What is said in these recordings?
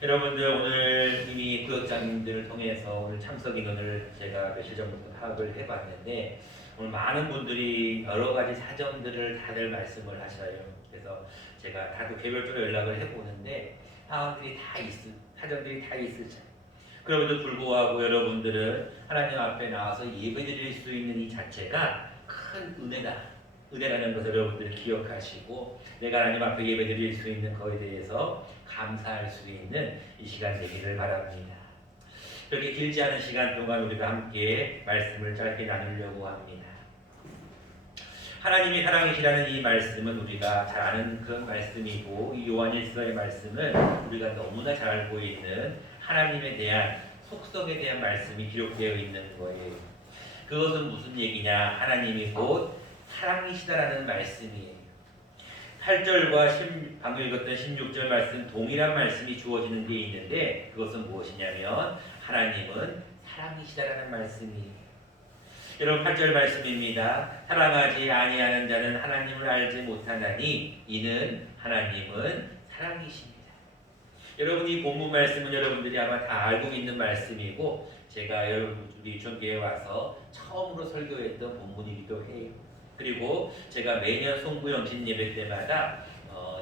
여러분들 오늘 이미 구역장님들을 통해서 오늘 참석 인원을 제가 며칠 전부터 파악을 해봤는데 오늘 많은 분들이 여러 가지 사정들을 다들 말씀을 하셔요. 그래서 제가 다들 개별적으로 연락을 해보는데 사정들이 다 있으죠. 그럼에도 불구하고 여러분들은 하나님 앞에 나와서 예배드릴 수 있는 이 자체가 큰 은혜라는 것을 여러분들이 기억하시고 내가 하나님 앞에 예배드릴 수 있는 것에 대해서 감사할 수 있는 이 시간 되기를 바랍니다. 그렇게 길지 않은 시간 동안 우리가 함께 말씀을 짧게 나누려고 합니다. 하나님이 사랑이시라는 이 말씀은 우리가 잘 아는 그런 말씀이고 이 요한일서의 말씀은 우리가 너무나 잘 알고 있는 하나님에 대한 속성에 대한 말씀이 기록되어 있는 거예요. 그것은 무슨 얘기냐? 하나님이 곧 사랑이시다라는 말씀이에요. 8절과 방금 읽었던 16절 말씀 동일한 말씀이 주어지는 게 있는데 그것은 무엇이냐면 하나님은 사랑이시다라는 말씀이에요. 여러분 8절 말씀입니다. 사랑하지 아니하는 자는 하나님을 알지 못하나니 이는 하나님은 사랑이십니다. 여러분 이 본문 말씀은 여러분들이 아마 다 알고 있는 말씀이고 제가 우리 유천교회에 와서 처음으로 설교했던 본문이기도 해요. 그리고 제가 매년 송구영신 예배 때마다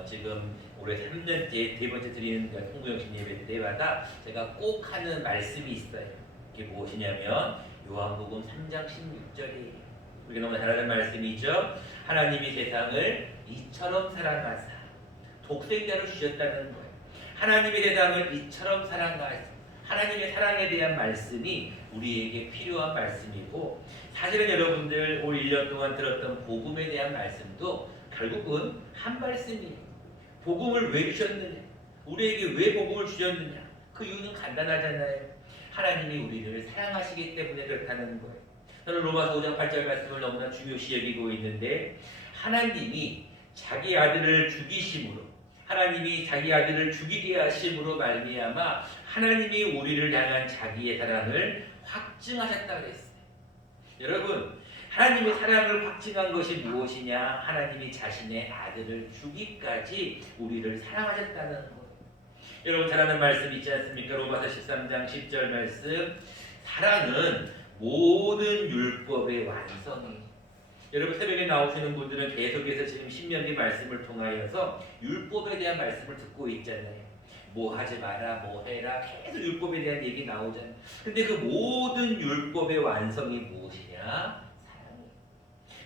지금 올해 3년째 네 번째 드리는 송구영신 예배 때마다 제가 꼭 하는 말씀이 있어요. 그게 무엇이냐면 요한복음 3장 16절이에요. 우리가 너무 잘 아는 말씀이죠. 하나님이 세상을 이처럼 사랑하사 독생자를 주셨다는 거예요. 하나님의 세상을 이처럼 사랑하사 하나님의 사랑에 대한 말씀이 우리에게 필요한 말씀이고 사실은 여러분들 올 1년 동안 들었던 복음에 대한 말씀도 결국은 한 말씀이에요. 복음을 왜 주셨느냐? 우리에게 왜 복음을 주셨느냐? 그 이유는 간단하잖아요. 하나님이 우리를 사랑하시기 때문에 그렇다는 거예요. 저는 로마서 5장 8절 말씀을 너무나 중요시 여기고 있는데 하나님이 자기 아들을 죽이심으로 하나님이 자기 아들을 죽이게 하심으로 말미암아 하나님이 우리를 향한 자기의 사랑을 확증하셨다 그랬어요. 여러분 하나님의 사랑을 확증한 것이 무엇이냐? 하나님이 자신의 아들을 주기까지 우리를 사랑하셨다는 거예요. 여러분 잘 아는 말씀 있지 않습니까? 로마서 13장 10절 말씀 사랑은 모든 율법의 완성이에요. 여러분 새벽에 나오시는 분들은 계속해서 지금 신명기 말씀을 통하여서 율법에 대한 말씀을 듣고 있잖아요. 뭐 하지 마라, 뭐 해라 계속 율법에 대한 얘기 나오잖아요. 근데 그 모든 율법의 완성이 무엇이냐? 사랑이에요.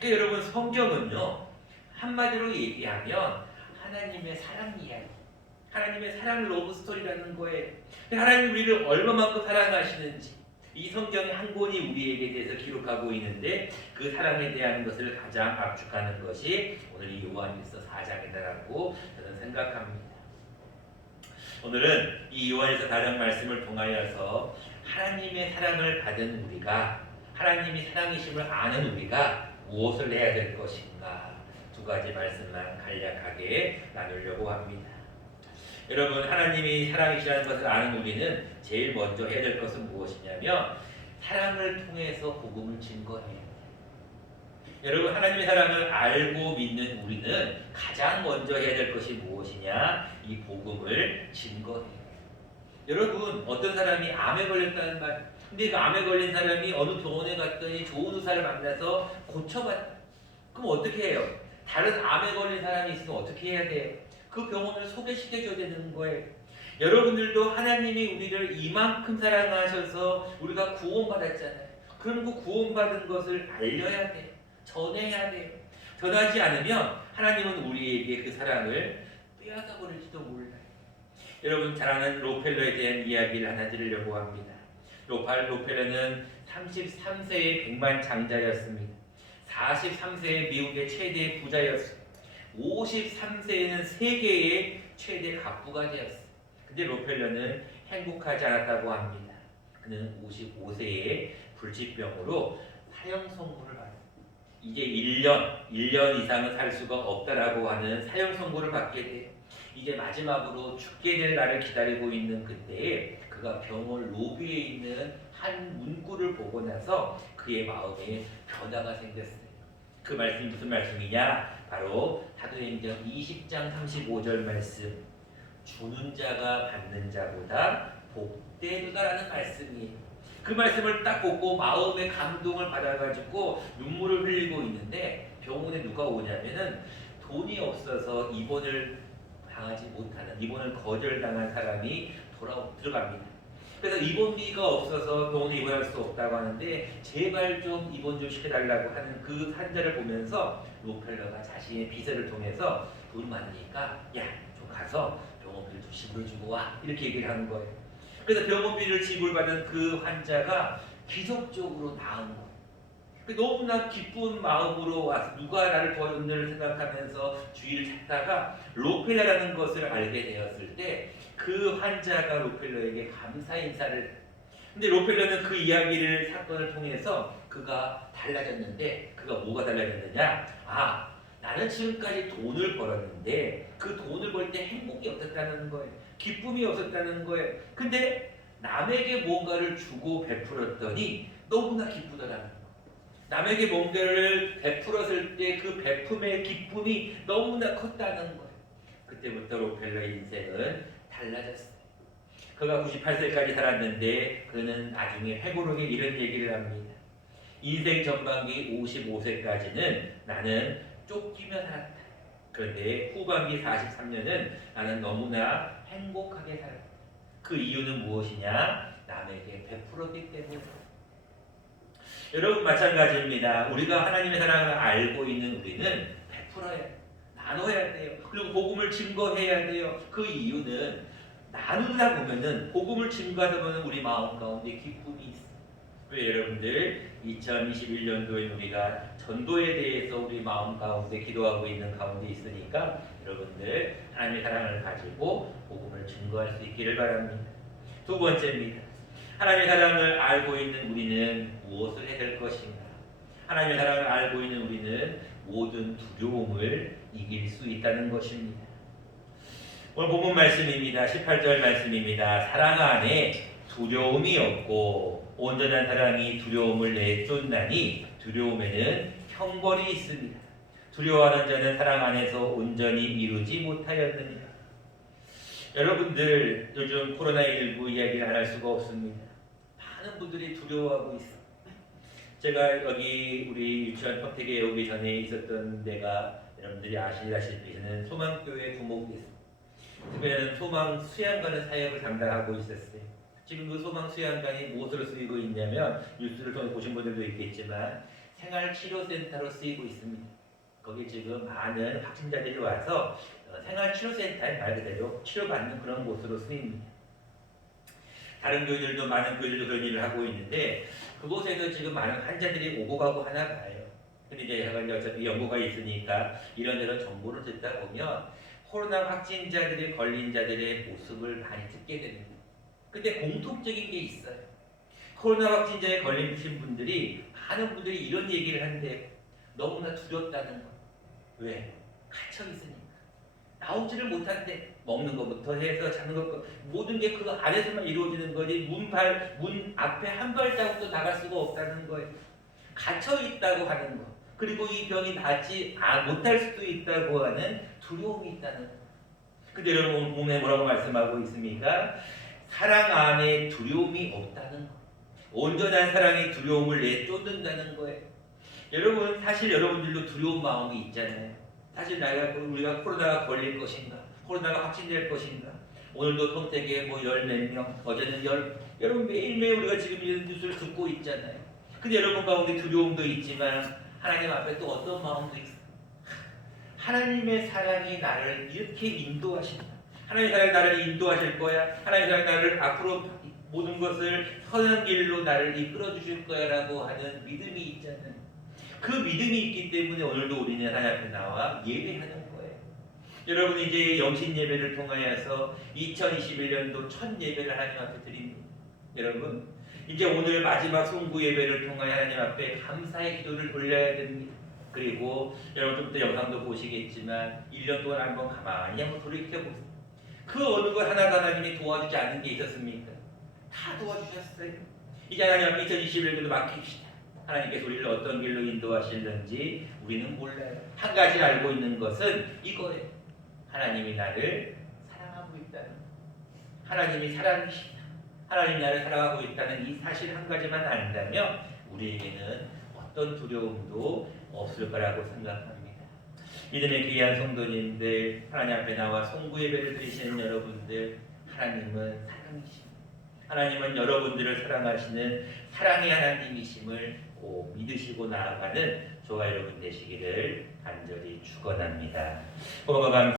그러니까 여러분 성경은요 한마디로 얘기하면 하나님의 사랑 이야기 하나님의 사랑 러브스토리라는 거예요. 하나님 우리를 얼마만큼 사랑하시는지 이 성경의 한 권이 우리에게 대해서 기록하고 있는데 그 사랑에 대한 것을 가장 압축하는 것이 오늘 이 요한일서 4장이다라고 저는 생각합니다. 오늘은 이 요한일서 4장 말씀을 통하여서 하나님의 사랑을 받은 우리가 하나님이 사랑이심을 아는 우리가 무엇을 해야 될 것인가 두 가지 말씀만 간략하게 나누려고 합니다. 여러분 하나님이 사랑이시라는 것을 아는 우리는 제일 먼저 해야 될 것은 무엇이냐면 사랑을 통해서 복음을 증거해요. 여러분 하나님의 사랑을 알고 믿는 우리는 가장 먼저 해야 될 것이 무엇이냐? 이 복음을 증거해요. 여러분 어떤 사람이 암에 걸렸다는 말 근데 그 암에 걸린 사람이 어느 병원에 갔더니 좋은 의사를 만나서 고쳐봤다. 그럼 어떻게 해요? 다른 암에 걸린 사람이 있으면 어떻게 해야 돼요? 그 병원을 소개시켜줘야 되는 거예요. 여러분들도 하나님이 우리를 이만큼 사랑하셔서 우리가 구원받았잖아요. 그럼 그 구원받은 것을 알려야 돼요. 전해야 돼요. 전하지 않으면 하나님은 우리에게 그 사랑을 빼앗아 버릴지도 몰라요. 여러분 잘 아는 록펠러에 대한 이야기를 하나 드리려고 합니다. 록펠러는 33세의 백만장자였습니다. 43세의 미국의 최대 부자였습니다. 53세에는 세계의 최대 갑부가 되었어요. 근데 록펠러는 행복하지 않았다고 합니다. 그는 55세에 불치병으로 사형 선고를 받았어요. 이제 1년 이상은 살 수가 없다라고 하는 사형 선고를 받게 돼요. 이제 마지막으로 죽게 될 날을 기다리고 있는 그때에 그가 병원 로비에 있는 한 문구를 보고 나서 그의 마음에 변화가 생겼어요. 그 말씀이 무슨 말씀이냐? 바로 사도행전 20장 35절 말씀. 주는 자가 받는 자보다 복되도다라는 말씀이에요. 그 말씀을 딱 보고 마음의 감동을 받아가지고 눈물을 흘리고 있는데 병원에 누가 오냐면은 돈이 없어서 입원을 당하지 못하는, 입원을 거절당한 사람이 들어갑니다. 그래서 입원비가 없어서 병원에 입원할 수 없다고 하는데 제발 좀 입원 좀 시켜달라고 하는 그 환자를 보면서 록펠러가 자신의 비서를 통해서 돈 많으니까 야, 좀 가서 병원비를 좀 지불해주고 와, 이렇게 얘기를 하는 거예요. 그래서 병원비를 지불받은 그 환자가 기적적으로 나은 거예요. 너무나 기쁜 마음으로 와서 누가 나를 도와줬는지를 생각하면서 주위를 찾다가 록펠러라는 것을 알게 되었을 때 그 환자가 록펠러에게 감사 인사를. 근데 록펠러는 그 이야기를 사건을 통해서 그가 달라졌는데, 그가 뭐가 달라졌느냐? 아, 나는 지금까지 돈을 벌었는데 그 돈을 벌 때 행복이 없었다는 거예요. 기쁨이 없었다는 거예요. 근데 남에게 뭔가를 주고 베풀었더니 너무나 기쁘더라는 거예요. 남에게 뭔가를 베풀었을 때 그 베품의 기쁨이 너무나 컸다는 거예요. 그때부터 록펠러의 인생은 달라졌어요. 그가 98세까지 살았는데 그는 나중에 회고록에 이런 얘기를 합니다. 인생 전반기 55세까지는 나는 쫓기며 살았다. 그런데 후반기 43년은 나는 너무나 행복하게 살았다. 그 이유는 무엇이냐? 남에게 베풀었기 때문이다. 여러분 마찬가지입니다. 우리가 하나님의 사랑을 알고 있는 우리는 베풀어야 돼요. 나눠야 돼요. 그리고 복음을 증거해야 돼요. 그 이유는 나누다 보면은, 복음을 증거하다 보면 우리 마음 가운데 기쁨이 있어요. 왜 여러분들 2021년도에 우리가 전도에 대해서 우리 마음 가운데 기도하고 있는 가운데 있으니까 여러분들 하나님의 사랑을 가지고 복음을 증거할 수 있기를 바랍니다. 두 번째입니다. 하나님의 사랑을 알고 있는 우리는 무엇을 해야 될 것인가? 하나님의 사랑을 알고 있는 우리는 모든 두려움을 이길 수 있다는 것입니다. 오늘 본문 말씀입니다. 18절 말씀입니다. 사랑 안에 두려움이 없고 온전한 사랑이 두려움을 내쫓나니 두려움에는 형벌이 있습니다. 두려워하는 자는 사랑 안에서 온전히 이루지 못하였느니라. 여러분들 요즘 코로나19 이야기를 안 할 수가 없습니다. 많은 분들이 두려워하고 있어요. 제가 여기 우리 유치원 평택에 오기 전에 있었던 데가 여러분들이 아시다시피 저는 소망교회 부목이 있습니다. 특별히 소망 수양관의 사역을 담당하고 있었어요. 지금 그 소망 수양관이 무엇으로 쓰이고 있냐면 뉴스를 통해 보신 분들도 있겠지만 생활치료센터로 쓰이고 있습니다. 거기 지금 많은 확진자들이 와서 생활치료센터에 말 그대로 치료받는 그런 곳으로 쓰입니다. 다른 교회들도 많은 교회들도 그런 일을 하고 있는데 그곳에도 지금 많은 환자들이 오고 가고 하나 봐요. 근데 이제 제가 어차피 연구가 있으니까 이런저런 정보를 듣다 보면 코로나 확진자들이 걸린 자들의 모습을 많이 듣게 됩니다. 근데 공통적인 게 있어요. 코로나 확진자에 걸리신 분들이 많은 분들이 이런 얘기를 하는데 너무나 두렵다는 거. 왜? 갇혀 있으니까. 나오지를 못한대. 먹는 것부터 해서 자는 것 모든 게 그 안에서만 이루어지는 거지 문 앞에 한 발자국도 나갈 수가 없다는 거예요. 갇혀 있다고 하는 거. 그리고 이 병이 낫지 못할 수도 있다고 하는 두려움이 있다는 거. 근데 여러분 오늘 뭐라고 말씀하고 있습니까? 사랑 안에 두려움이 없다는 거. 온전한 사랑이 두려움을 내쫓는다는 거예요. 여러분 사실 여러분들도 두려운 마음이 있잖아요. 사실 우리가 코로나가 걸릴 것인가, 코로나가 확진될 것인가. 오늘도 평택에 열 몇 명, 어제는 여러분 매일매일 우리가 지금 이런 뉴스를 듣고 있잖아요. 근데 여러분 가운데 두려움도 있지만 하나님 앞에 또 어떤 마음도 있어요. 하나님의 사랑이 나를 이렇게 인도하신다. 하나님의 사랑이 나를 인도하실 거야. 하나님의 사랑이 나를 앞으로 모든 것을 선한 길로 나를 이끌어 주실 거야라고 하는 믿음이 있잖아요. 그 믿음이 있기 때문에 오늘도 우리는 하나님 앞에 나와 예배하는 거예요. 여러분 이제 영신 예배를 통하여서 2021년도 첫 예배를 하나님 앞에 드립니다. 여러분 이제 오늘 마지막 송구 예배를 통하여 하나님 앞에 감사의 기도를 돌려야 됩니다. 그리고 여러분 좀 더 영상도 보시겠지만 1년 동안 한번 가만히 한번 돌이켜보세요. 그 어느 것 하나도 하나님이 도와주지 않는 게 있었습니까? 다 도와주셨어요. 이제 하나님 앞에 2021년도 맡깁시다. 하나님께서 우리를 어떤 길로 인도하실는지 우리는 몰라요. 한 가지 알고 있는 것은 이거예요. 하나님이 나를 사랑하고 있다. 있다는 하나님이 사랑이시다. 하나님 나를 사랑하고 있다는 이 사실 한 가지만 안다면 우리에게는 어떤 두려움도 없을 거라고 생각합니다. 믿음의 귀한 성도님들, 하나님 앞에 나와 송구 예배를 드리시는 여러분들, 하나님은 사랑이십니다. 하나님은 여러분들을 사랑하시는 사랑의 하나님이심을 꼭 믿으시고 나아가는 저와 여러분 되시기를 간절히 축원합니다. 고마워